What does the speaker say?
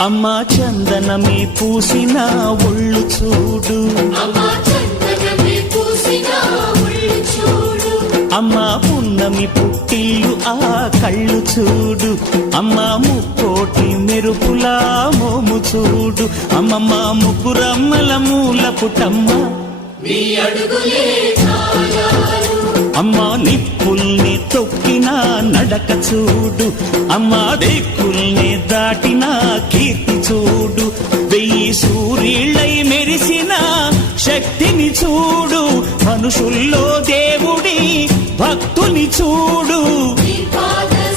అమ్మా చందనమే పూసిన ఒళ్ళు చూడు, అమ్మా పున్నమి పుట్టిల్లు ఆ కళ్ళు చూడు, అమ్మా ముక్కోటి మెరుపులా మోము చూడు, అమ్మమ్మ ముగ్గురమ్మల మూల పుటమ్మ అమ్మా నిప్పుల్ని తొక్కిన నడక చూడు, అమ్మా దిక్కుల్ని దాటిన కీర్తి చూడు, 1000 సూర్యుళ్ళై మెరిసిన శక్తిని చూడు, మనుషుల్లో దేవుడి భక్తుని చూడు.